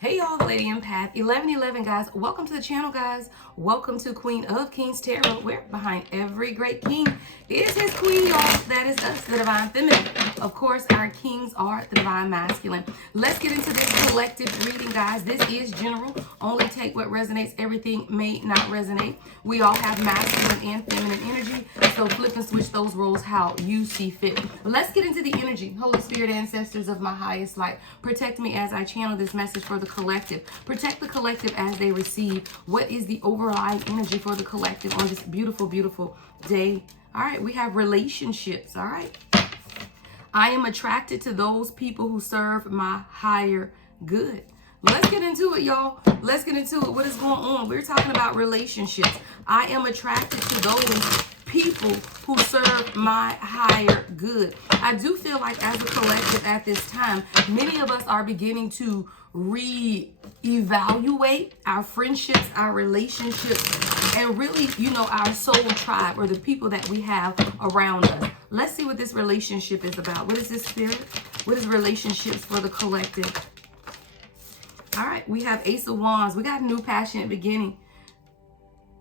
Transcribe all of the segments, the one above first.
Hey y'all, the Lady Empath 1111, guys. Welcome to the channel, guys. Welcome to Queen of Kings Tarot, where behind every great king is his queen, y'all. That is us, the Divine Feminine. Of course, our kings are the Divine Masculine. Let's get into this collective reading, guys. This is general. Only take what resonates. Everything may not resonate. We all have masculine and feminine energy, so flip and switch those roles how you see fit. Let's get into the energy. Holy Spirit, ancestors of my highest light, protect me as I channel this message for the collective. Protect the collective as they receive. What is the overlying energy for the collective on this beautiful, beautiful day? All right, we have relationships. All right. I am attracted to those people who serve my higher good. Let's get into it, y'all. Let's get into it. What is going on? We're talking about relationships. I am attracted to those people who serve my higher good. I do feel like as a collective at this time, many of us are beginning to reevaluate our friendships, our relationships, and really, our soul tribe or the people that we have around us. Let's see what this relationship is about. What is this, Spirit? What is relationships for the collective? All right, we have Ace of Wands. We got a new passionate beginning.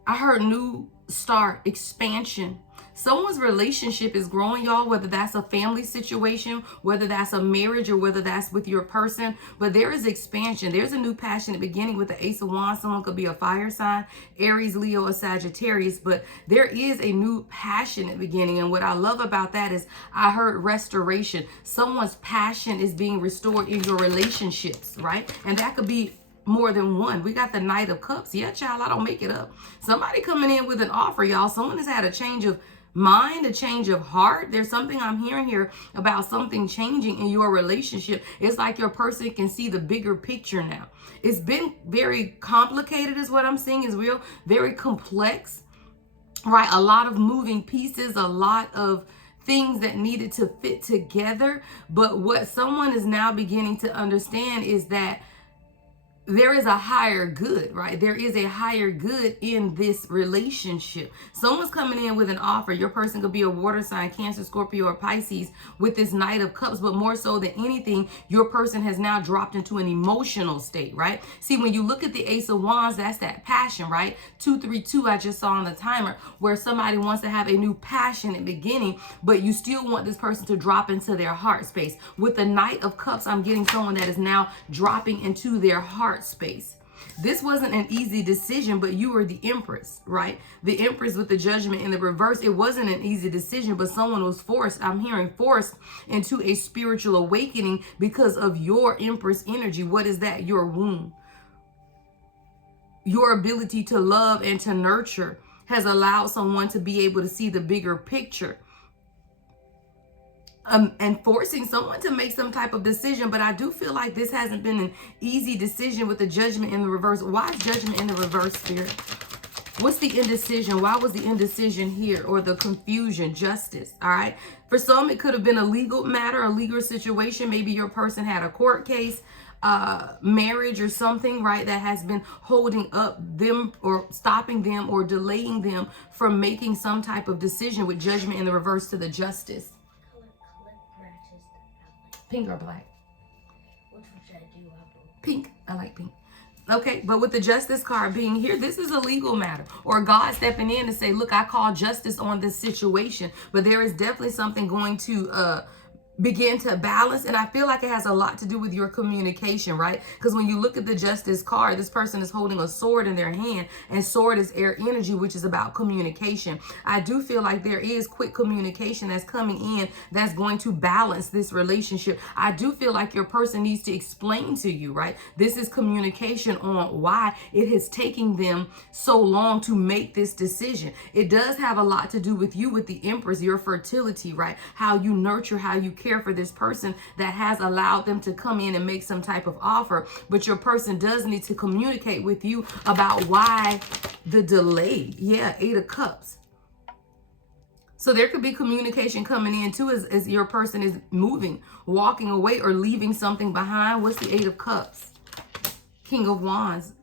I heard new start, expansion. Someone's relationship is growing, y'all, whether that's a family situation, whether that's a marriage, or whether that's with your person. But there is expansion. There's a new passionate beginning with the Ace of Wands. Someone could be a fire sign, Aries, Leo, or Sagittarius. But there is a new passionate beginning. And what I love about that is I heard restoration. Someone's passion is being restored in your relationships, right? And that could be more than one. We got the Knight of Cups. Yeah, child, I don't make it up. Somebody coming in with an offer, y'all. Someone has had a change of mind, a change of heart. There's something I'm hearing here about something changing in your relationship. It's like your person can see the bigger picture now. It's been very complicated is what I'm seeing, is real, very complex, right? A lot of moving pieces, a lot of things that needed to fit together. But what someone is now beginning to understand is that there is a higher good, right? There is a higher good in this relationship. Someone's coming in with an offer. Your person could be a water sign, Cancer, Scorpio, or Pisces with this Knight of Cups. But more so than anything, your person has now dropped into an emotional state, right? See, when you look at the Ace of Wands, that's that passion, right? 232, I just saw on the timer, where somebody wants to have a new passionate beginning, but you still want this person to drop into their heart space. With the Knight of Cups, I'm getting someone that is now dropping into their heart space. This wasn't an easy decision, but you were the Empress, right? The Empress with the Judgment in the reverse. It wasn't an easy decision, but someone was forced, I'm hearing forced into a spiritual awakening because of your Empress energy. What is that? Your womb. Your ability to love and to nurture has allowed someone to be able to see the bigger picture. And forcing someone to make some type of decision. But I do feel like this hasn't been an easy decision with the Judgment in the reverse. Why is Judgment in the reverse, Spirit? What's the indecision? Why was the indecision here? Or the confusion? Justice, all right? For some, it could have been a legal matter, a legal situation. Maybe your person had a court case, marriage or something, right, that has been holding up them or stopping them or delaying them from making some type of decision with Judgment in the reverse to the Justice. Pink or black? Which one should I do? Pink. I like pink. Okay, but with the Justice card being here, this is a legal matter. Or God stepping in to say, look, I call justice on this situation. But there is definitely something going to begin to balance. And I feel like it has a lot to do with your communication, right? Because when you look at the Justice card, this person is holding a sword in their hand, and sword is air energy, which is about communication. I do feel like there is quick communication that's coming in that's going to balance this relationship. I do feel like your person needs to explain to you, right? This is communication on why it is taking them so long to make this decision. It does have a lot to do with you, with the Empress, your fertility, right? How you nurture, how you care for this person that has allowed them to come in and make some type of offer. But your person does need to communicate with you about why the delay. Yeah, 8 of Cups. So there could be communication coming in too as your person is moving, walking away, or leaving something behind. What's the 8 of Cups? King of Wands.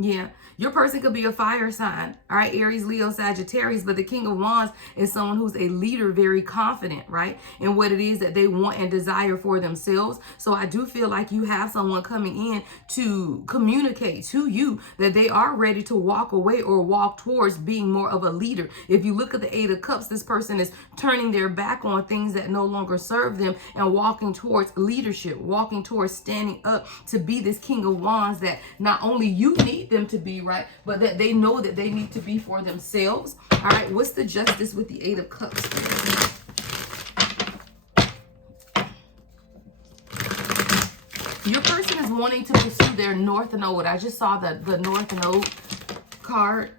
Yeah, your person could be a fire sign, all right? Aries, Leo, Sagittarius, but the King of Wands is someone who's a leader, very confident, right? In what it is that they want and desire for themselves. So I do feel like you have someone coming in to communicate to you that they are ready to walk away or walk towards being more of a leader. If you look at the Eight of Cups, this person is turning their back on things that no longer serve them and walking towards leadership, walking towards standing up to be this King of Wands that not only you need them to be, right, but that they know that they need to be for themselves. All right, what's the justice with the Eight of Cups? Your person is wanting to pursue their North Node. I just saw the North Node card.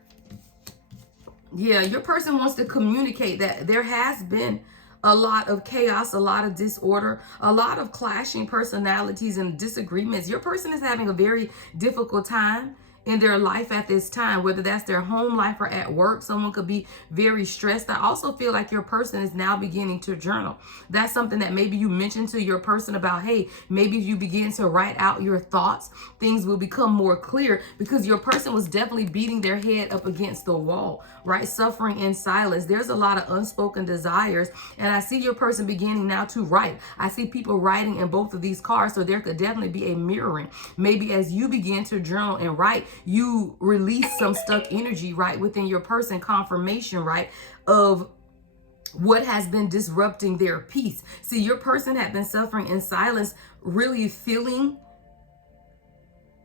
Yeah, your person wants to communicate that there has been a lot of chaos, a lot of disorder, a lot of clashing personalities and disagreements. Your person is having a very difficult time in their life at this time, whether that's their home life or at work. Someone could be very stressed. I also feel like your person is now beginning to journal. That's something that maybe you mentioned to your person about, hey, maybe if you begin to write out your thoughts, things will become more clear, because your person was definitely beating their head up against the wall, right? Suffering in silence. There's a lot of unspoken desires. And I see your person beginning now to write. I see people writing in both of these cards. So there could definitely be a mirroring. Maybe as you begin to journal and write, you release some stuck energy, right, within your person, confirmation, right, of what has been disrupting their peace. See, your person had been suffering in silence, really feeling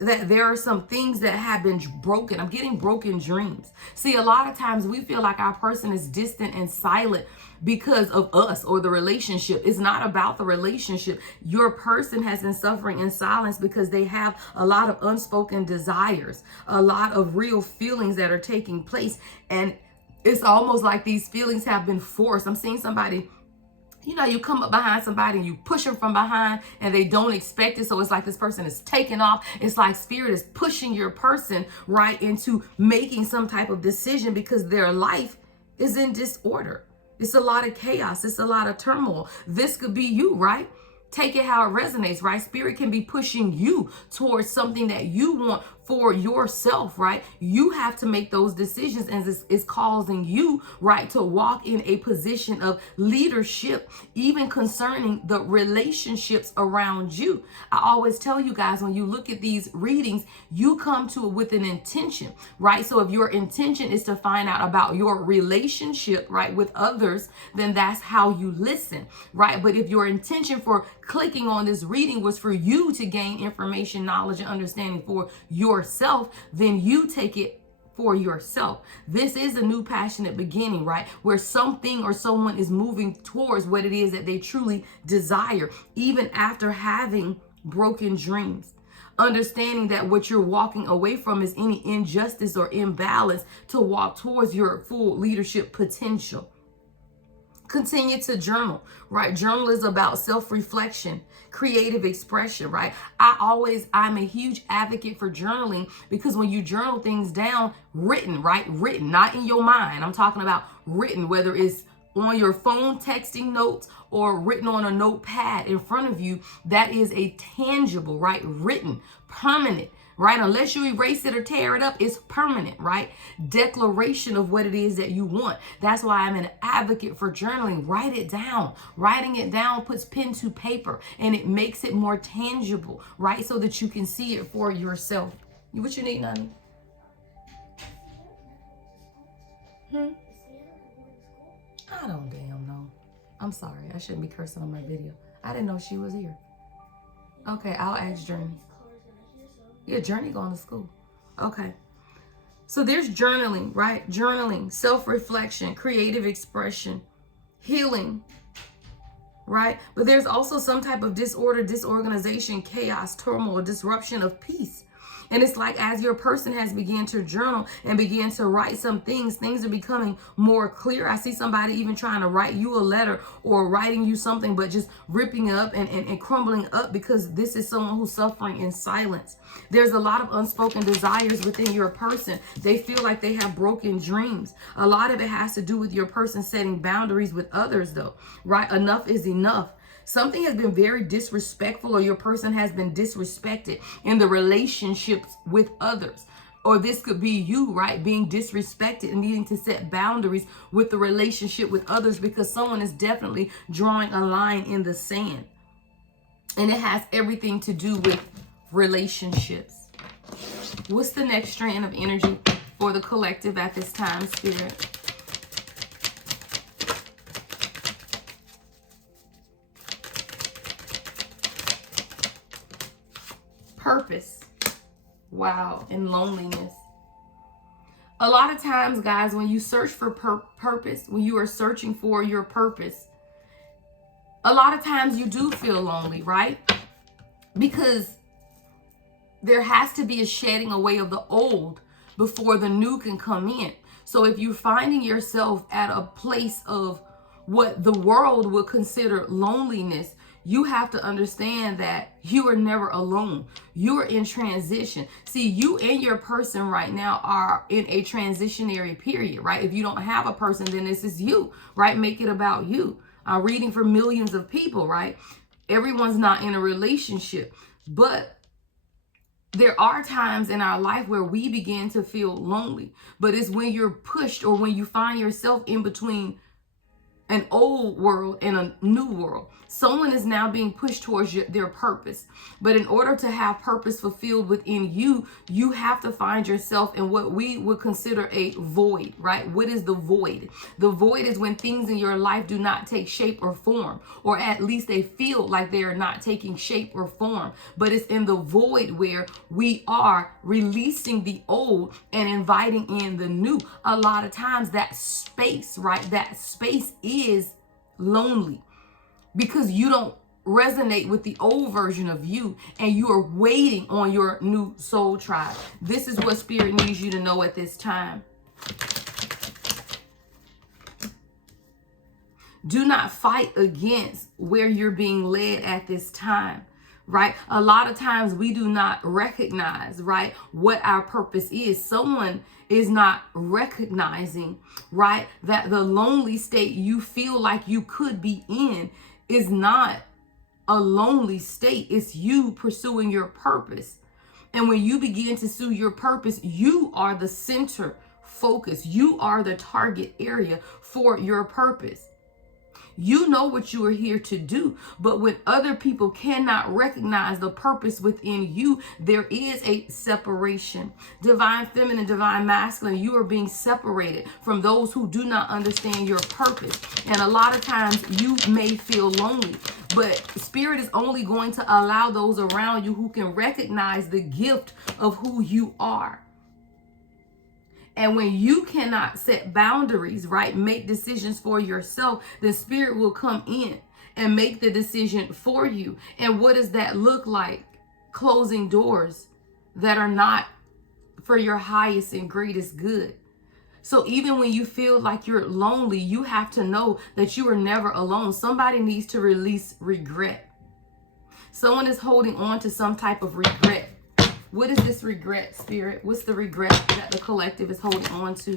that there are some things that have been broken. I'm getting broken dreams. See, a lot of times we feel like our person is distant and silent because of us or the relationship. It's not about the relationship. Your person has been suffering in silence because they have a lot of unspoken desires, a lot of real feelings that are taking place. And it's almost like these feelings have been forced. I'm seeing somebody, you know, you come up behind somebody and you push them from behind and they don't expect it. So it's like this person is taking off. It's like spirit is pushing your person right into making some type of decision because their life is in disorder. It's a lot of chaos. It's a lot of turmoil. This could be you, right? Take it how it resonates, right? Spirit can be pushing you towards something that you want for yourself, right? You have to make those decisions, and this is causing you, right, to walk in a position of leadership, even concerning the relationships around you. I always tell you guys, when you look at these readings, you come to it with an intention, right? So if your intention is to find out about your relationship, right, with others, then that's how you listen, right? But if your intention for clicking on this reading was for you to gain information, knowledge, and understanding for yourself, then you take it for yourself. This is a new passionate beginning, right? Where something or someone is moving towards what it is that they truly desire, even after having broken dreams. Understanding that what you're walking away from is any injustice or imbalance to walk towards your full leadership potential. Continue to journal, right? Journal is about self-reflection, creative expression, right? I'm a huge advocate for journaling, because when you journal things down, written, right? Written, not in your mind. I'm talking about written, whether it's on your phone texting notes or written on a notepad in front of you. That is a tangible, right? Written, permanent, right? Unless you erase it or tear it up, it's permanent, right? Declaration of what it is that you want. That's why I'm an advocate for journaling. Write it down. Writing it down puts pen to paper, and it makes it more tangible, right? So that you can see it for yourself. What you need, Nani? I don't damn know. I'm sorry. I shouldn't be cursing on my video. I didn't know she was here. Okay, I'll ask Journey. Yeah, Journey going to school. Okay. So there's journaling, right? Journaling, self-reflection, creative expression, healing, right? But there's also some type of disorder, disorganization, chaos, turmoil, disruption of peace. And it's like as your person has begun to journal and begin to write some things are becoming more clear. I see somebody even trying to write you a letter or writing you something, but just ripping up and crumbling up, because this is someone who's suffering in silence. There's a lot of unspoken desires within your person. They feel like they have broken dreams. A lot of it has to do with your person setting boundaries with others, though, right? Enough is enough. Something has been very disrespectful, or your person has been disrespected in the relationships with others. Or this could be you, right? Being disrespected and needing to set boundaries with the relationship with others because someone is definitely drawing a line in the sand. And it has everything to do with relationships. What's the next strand of energy for the collective at this time, Spirit? Purpose. Wow. And loneliness. A lot of times, guys, when you search for purpose, when you are searching for your purpose, a lot of times you do feel lonely, right? Because there has to be a shedding away of the old before the new can come in. So if you're finding yourself at a place of what the world would consider loneliness, you have to understand that you are never alone. You are in transition. See, you and your person right now are in a transitionary period, right? If you don't have a person, then this is you, right? Make it about you. I'm reading for millions of people, right? Everyone's not in a relationship, but there are times in our life where we begin to feel lonely, but it's when you're pushed or when you find yourself in between an old world and a new world. Someone is now being pushed towards their purpose. But in order to have purpose fulfilled within you, you have to find yourself in what we would consider a void, right? What is the void? The void is when things in your life do not take shape or form, or at least they feel like they are not taking shape or form. But it's in the void where we are releasing the old and inviting in the new. A lot of times that space, right? That space is lonely because you don't resonate with the old version of you and you are waiting on your new soul tribe. This is what Spirit needs you to know at this time. Do not fight against where you're being led at this time, right? A lot of times we do not recognize, right, what our purpose is. Someone is not recognizing, right, that the lonely state you feel like you could be in is not a lonely state. It's you pursuing your purpose. And when you begin to pursue your purpose, you are the center focus. You are the target area for your purpose. You know what you are here to do, but when other people cannot recognize the purpose within you, there is a separation. Divine feminine, divine masculine, you are being separated from those who do not understand your purpose. And a lot of times you may feel lonely, but Spirit is only going to allow those around you who can recognize the gift of who you are. And when you cannot set boundaries, right, make decisions for yourself, the Spirit will come in and make the decision for you. And what does that look like? Closing doors that are not for your highest and greatest good. So even when you feel like you're lonely, you have to know that you are never alone. Somebody needs to release regret. Someone is holding on to some type of regret. What is this regret, Spirit? What's the regret that the collective is holding on to?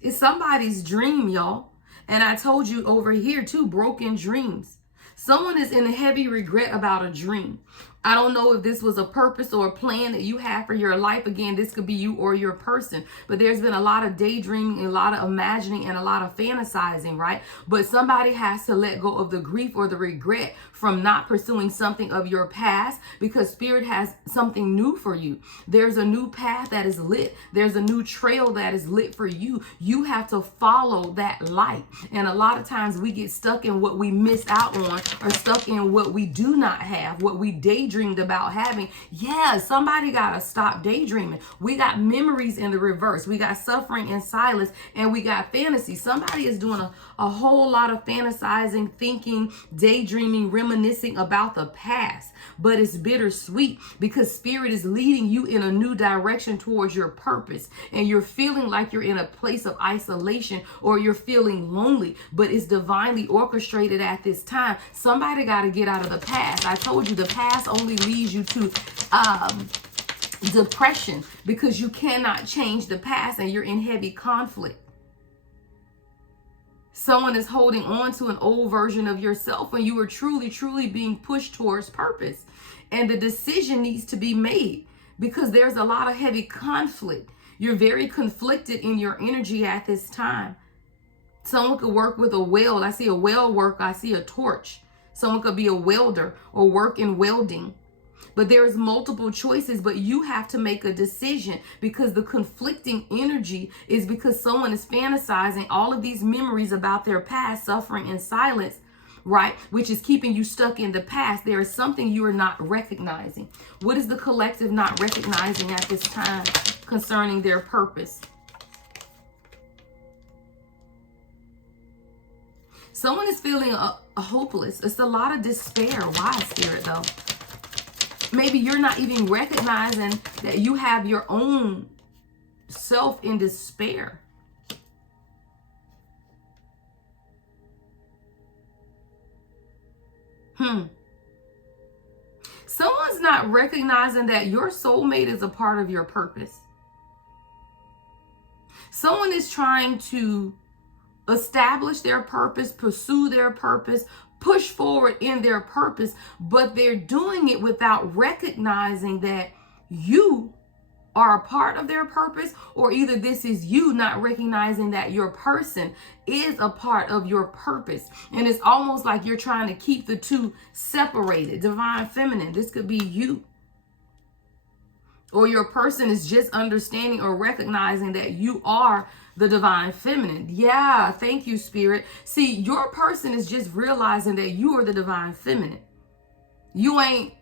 It's somebody's dream, y'all. And I told you over here too, broken dreams. Someone is in a heavy regret about a dream. I don't know if this was a purpose or a plan that you have for your life. Again, this could be you or your person. But there's been a lot of daydreaming, a lot of imagining, and a lot of fantasizing, right? But somebody has to let go of the grief or the regret from not pursuing something of your past, because Spirit has something new for you. There's a new path that is lit. There's a new trail that is lit for you. You have to follow that light. And a lot of times we get stuck in what we missed out on, or stuck in what we do not have, what we daydreamed about having. Yeah, somebody gotta stop daydreaming. We got memories in the reverse. We got suffering in silence, and we got fantasy. Somebody is doing a whole lot of fantasizing, thinking, daydreaming, reminiscing about the past. But it's bittersweet because Spirit is leading you in a new direction towards your purpose. And you're feeling like you're in a place of isolation, or you're feeling lonely, but it's divinely orchestrated at this time. Somebody got to get out of the past. I told you the past only leads you to depression, because you cannot change the past and you're in heavy conflict. Someone is holding on to an old version of yourself when you were truly, truly being pushed towards purpose. And the decision needs to be made because there's a lot of heavy conflict. You're very conflicted in your energy at this time. Someone could work with a weld. I see a weld worker. I see a torch. Someone could be a welder or work in welding. But there's multiple choices, but you have to make a decision because the conflicting energy is because someone is fantasizing all of these memories about their past, suffering in silence, right? Which is keeping you stuck in the past. There is something you are not recognizing. What is the collective not recognizing at this time concerning their purpose? Someone is feeling hopeless. It's a lot of despair. Why, Spirit, though? Maybe you're not even recognizing that you have your own self in despair. Someone's not recognizing that your soulmate is a part of your purpose. Someone is trying to establish their purpose, pursue their purpose, push forward in their purpose, but they're doing it without recognizing that you are a part of their purpose, or either this is you not recognizing that your person is a part of your purpose. And it's almost like you're trying to keep the two separated. Divine Feminine, this could be you. Or your person is just understanding or recognizing that you are the Divine Feminine. Yeah, thank you, Spirit. See, your person is just realizing that you are the Divine Feminine. You ain't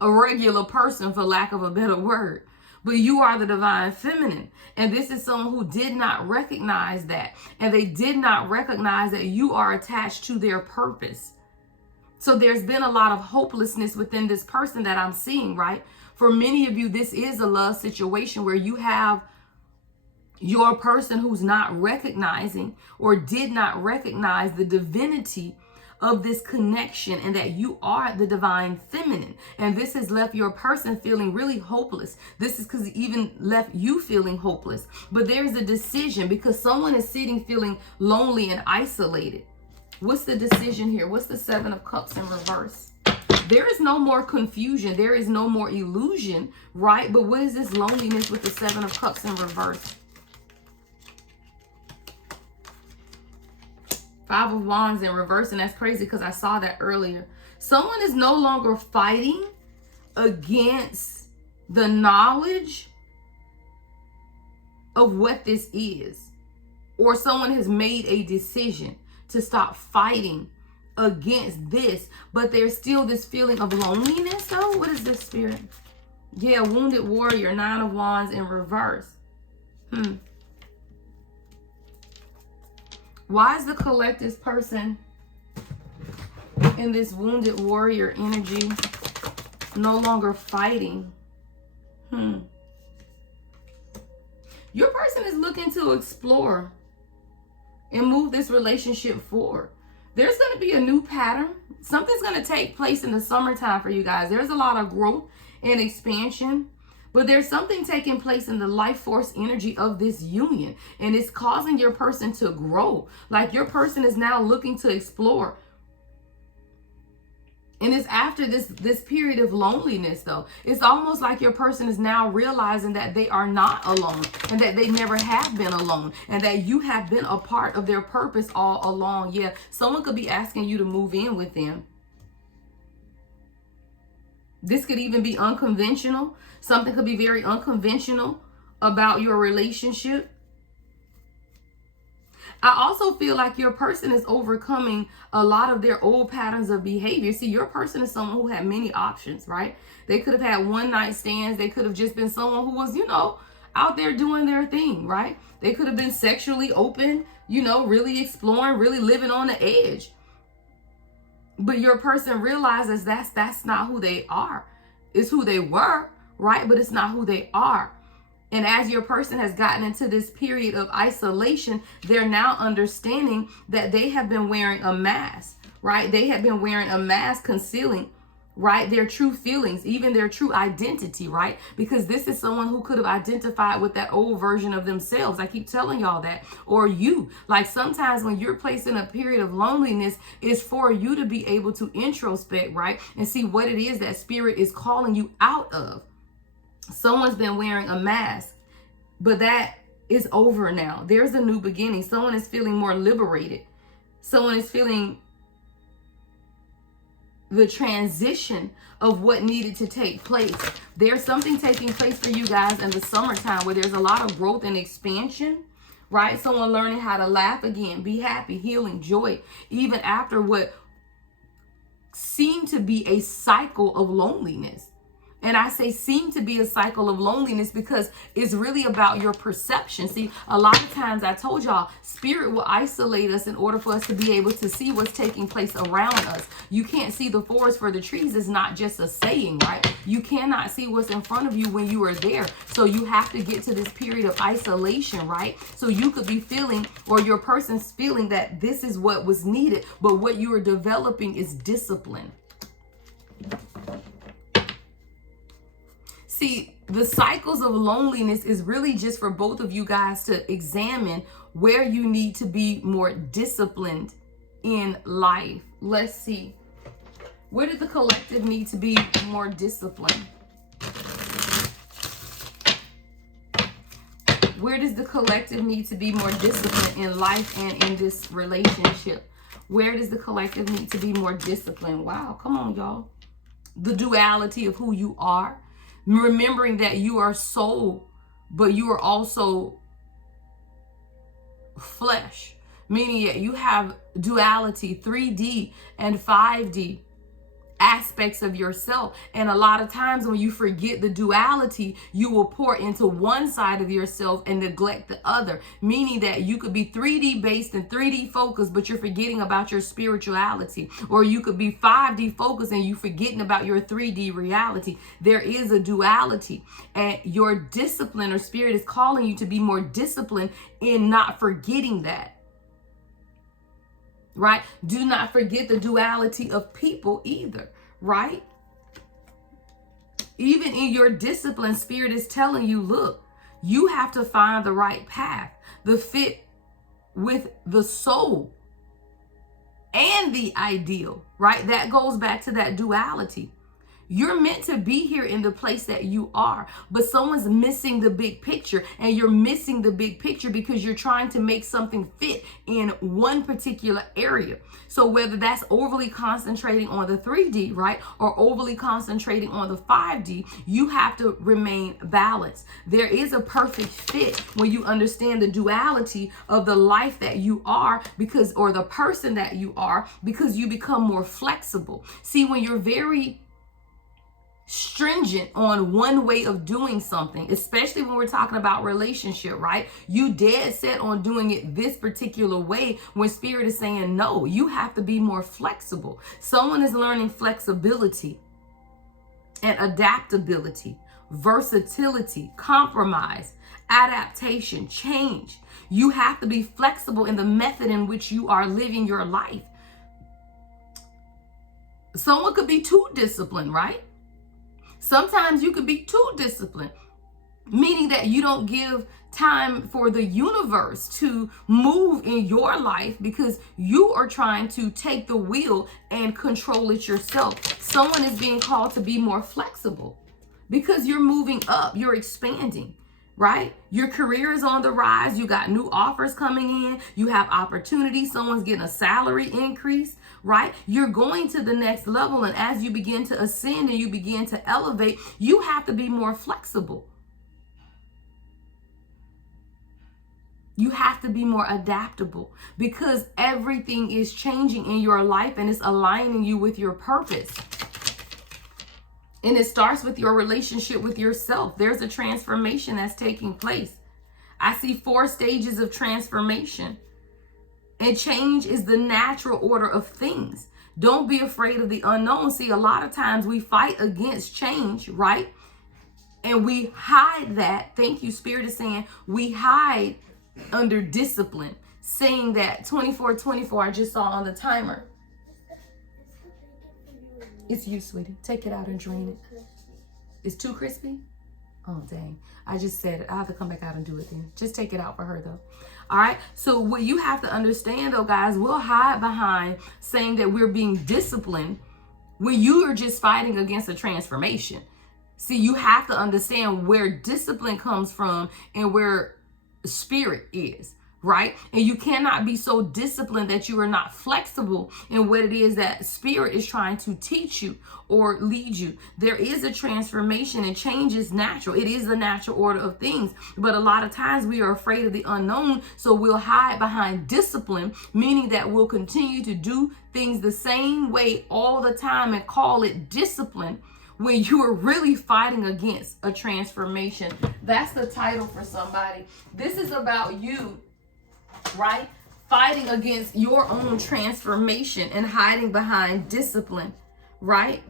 a regular person, for lack of a better word, but you are the Divine Feminine. And this is someone who did not recognize that. And they did not recognize that you are attached to their purpose. So there's been a lot of hopelessness within this person that I'm seeing, right? For many of you, this is a love situation where you have your person who's not recognizing or did not recognize the divinity of this connection and that you are the Divine Feminine. And this has left your person feeling really hopeless. This is because it even left you feeling hopeless. But there's a decision because someone is sitting feeling lonely and isolated. What's the decision here? What's the Seven of Cups in reverse? There is no more confusion. There is no more illusion, right? But what is this loneliness with the Seven of Cups in reverse? Five of Wands in reverse, and that's crazy because I saw that earlier. Someone is no longer fighting against the knowledge of what this is. Or someone has made a decision to stop fighting against this, but there's still this feeling of loneliness though. What is this, Spirit? Yeah, Wounded Warrior, Nine of Wands in reverse. Why is the collective person in this Wounded Warrior energy no longer fighting? Your person is looking to explore and move this relationship forward. There's going to be a new pattern. Something's going to take place in the summertime for you guys. There's a lot of growth and expansion. But there's something taking place in the life force energy of this union. And it's causing your person to grow. Like your person is now looking to explore. And it's after this period of loneliness, though. It's almost like your person is now realizing that they are not alone. And that they never have been alone. And that you have been a part of their purpose all along. Yeah, someone could be asking you to move in with them. This could even be unconventional. Something could be very unconventional about your relationship. I also feel like your person is overcoming a lot of their old patterns of behavior. See, your person is someone who had many options, right? They could have had one night stands. They could have just been someone who was, out there doing their thing, right? They could have been sexually open, really exploring, really living on the edge. But your person realizes that's not who they are. It's who they were, right? But it's not who they are. And as your person has gotten into this period of isolation, they're now understanding that they have been wearing a mask, right? They have been wearing a mask concealing right? Their true feelings, even their true identity, right? Because this is someone who could have identified with that old version of themselves. I keep telling y'all that. Or you. Like sometimes when you're placed in a period of loneliness, it's for you to be able to introspect, right? And see what it is that spirit is calling you out of. Someone's been wearing a mask, but that is over now. There's a new beginning. Someone is feeling more liberated. Someone is feeling the transition of what needed to take place. There's something taking place for you guys in the summertime where there's a lot of growth and expansion, right? Someone learning how to laugh again, be happy, healing, joy, even after what seemed to be a cycle of loneliness. And I say seem to be a cycle of loneliness because it's really about your perception. See, a lot of times I told y'all, spirit will isolate us in order for us to be able to see what's taking place around us. You can't see the forest for the trees. It's not just a saying, right? You cannot see what's in front of you when you are there. So you have to get to this period of isolation, right? So you could be feeling, or your person's feeling, that this is what was needed. But what you are developing is discipline. See, the cycles of loneliness is really just for both of you guys to examine where you need to be more disciplined in life. Let's see. Where does the collective need to be more disciplined? Where does the collective need to be more disciplined in life and in this relationship? Where does the collective need to be more disciplined? Wow, come on, y'all. The duality of who you are. Remembering that you are soul, but you are also flesh. Meaning that you have duality, 3D and 5D aspects of yourself. And a lot of times when you forget the duality, you will pour into one side of yourself and neglect the other. Meaning that you could be 3D based and 3D focused, but you're forgetting about your spirituality. Or you could be 5D focused and you forgetting about your 3D reality. There is a duality, and your discipline or spirit is calling you to be more disciplined in not forgetting that. Right? Do not forget the duality of people either, right? Even in your discipline, spirit is telling you, look, you have to find the right path, the fit with the soul and the ideal, right? That goes back to that duality. You're meant to be here in the place that you are, but someone's missing the big picture, and you're missing the big picture because you're trying to make something fit in one particular area. So whether that's overly concentrating on the 3D, right, or overly concentrating on the 5D, you have to remain balanced. There is a perfect fit when you understand the duality of the life that you are, because, or the person that you are, because you become more flexible. See, when you're very stringent on one way of doing something, especially when we're talking about relationship, right? You dead set on doing it this particular way when spirit is saying no. You have to be more flexible. Someone is learning flexibility and adaptability, versatility, compromise, adaptation, change. You have to be flexible in the method in which you are living your life. Someone could be too disciplined, right? Sometimes you could be too disciplined, meaning that you don't give time for the universe to move in your life because you are trying to take the wheel and control it yourself. Someone is being called to be more flexible because you're moving up, you're expanding, right? Your career is on the rise. You got new offers coming in. You have opportunities. Someone's getting a salary increase, right? You're going to the next level. And as you begin to ascend and you begin to elevate, you have to be more flexible. You have to be more adaptable because everything is changing in your life and it's aligning you with your purpose. And it starts with your relationship with yourself. There's a transformation that's taking place. I see 4 stages of transformation. And change is the natural order of things. Don't be afraid of the unknown. See, a lot of times we fight against change, right? And we hide that. Thank you, Spirit is saying we hide under discipline. Saying that 24:24 I just saw on the timer. It's you, sweetie. Take it out and drain it. It's too crispy? Oh, dang. I just said it. I'll have to come back out and do it then. Just take it out for her, though. All right? So what you have to understand, though, guys, we'll hide behind saying that we're being disciplined when you are just fighting against a transformation. See, you have to understand where discipline comes from and where spirit is. Right? And you cannot be so disciplined that you are not flexible in what it is that spirit is trying to teach you or lead you. There is a transformation, and change is natural. It is the natural order of things. But a lot of times we are afraid of the unknown. So we'll hide behind discipline, meaning that we'll continue to do things the same way all the time and call it discipline, when you are really fighting against a transformation. That's the title for somebody. This is about you, right? Fighting against your own transformation and hiding behind discipline, right?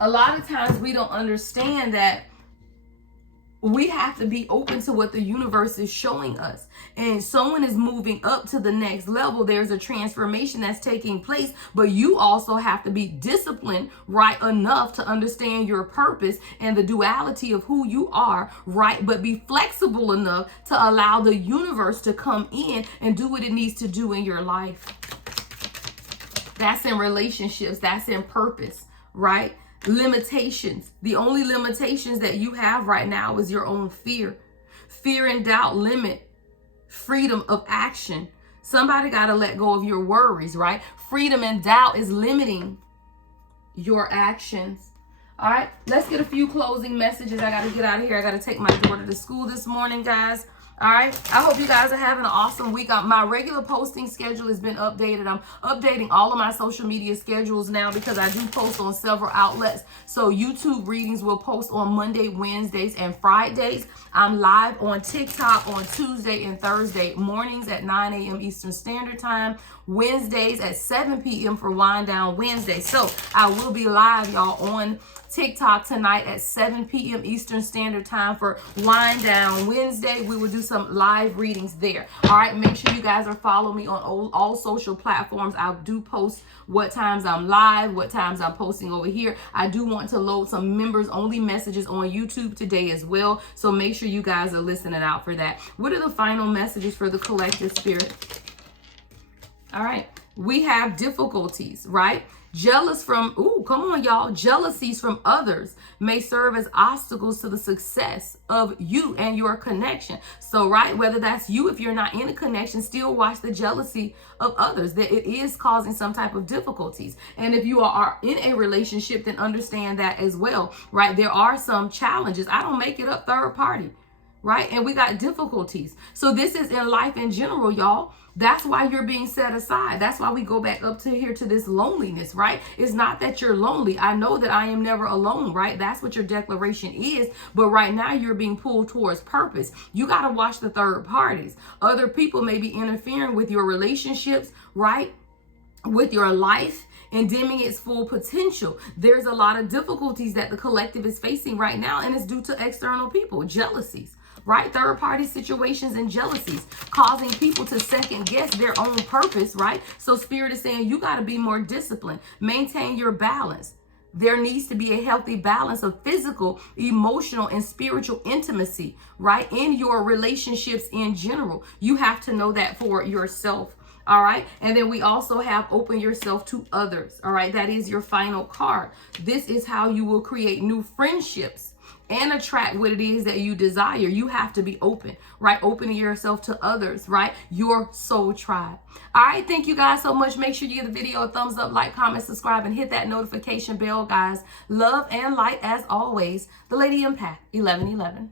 A lot of times we don't understand that we have to be open to what the universe is showing us. And someone is moving up to the next level. There's a transformation that's taking place, but you also have to be disciplined, right, enough to understand your purpose and the duality of who you are, right? But be flexible enough to allow the universe to come in and do what it needs to do in your life. That's in relationships. That's in purpose, right? Limitations. The only limitations that you have right now is your own fear. Fear and doubt limit freedom of action. Somebody got to let go of your worries, right? Freedom and doubt is limiting your actions. All right, let's get a few closing messages. I got to get out of here. I got to take my daughter to school this morning, guys. All right. I hope you guys are having an awesome week. My regular posting schedule has been updated. I'm updating all of my social media schedules now because I do post on several outlets. So YouTube readings will post on Monday, Wednesdays, and Fridays. I'm live on TikTok on Tuesday and Thursday mornings at 9 a.m. Eastern Standard Time. Wednesdays at 7 p.m. for Wind Down Wednesday. So I will be live, y'all, on TikTok tonight at 7 p.m. Eastern Standard Time for Wind Down Wednesday. We will do some live readings there. All right, make sure you guys are following me on all social platforms. I do post what times I'm live, what times I'm posting over here. I do want to load some members only messages on YouTube today as well. So make sure you guys are listening out for that. What are the final messages for the collective spirit? All right, we have difficulties, right? Jealous from, come on, y'all. Jealousies from others may serve as obstacles to the success of you and your connection. So, right, whether that's you, if you're not in a connection, still watch the jealousy of others, that it is causing some type of difficulties. And if you are in a relationship, then understand that as well, right? There are some challenges. I don't make it up, third party, right? And we got difficulties. So this is in life in general, y'all. That's why you're being set aside. That's why we go back up to here to this loneliness, right? It's not that you're lonely. I know that I am never alone, right? That's what your declaration is. But right now you're being pulled towards purpose. You got to watch the third parties. Other people may be interfering with your relationships, right? With your life and dimming its full potential. There's a lot of difficulties that the collective is facing right now, and it's due to external people, jealousies, right? Third party situations and jealousies causing people to second guess their own purpose, right? So spirit is saying you got to be more disciplined, maintain your balance. There needs to be a healthy balance of physical, emotional, and spiritual intimacy, right? In your relationships in general. You have to know that for yourself. All right. And then we also have open yourself to others. All right. That is your final card. This is how you will create new friendships and attract what it is that you desire. You have to be open, right? Opening yourself to others, right? Your soul tribe. All right. Thank you guys so much. Make sure you give the video a thumbs up, like, comment, subscribe, and hit that notification bell, guys. Love and light as always. The Lady Empath 1111.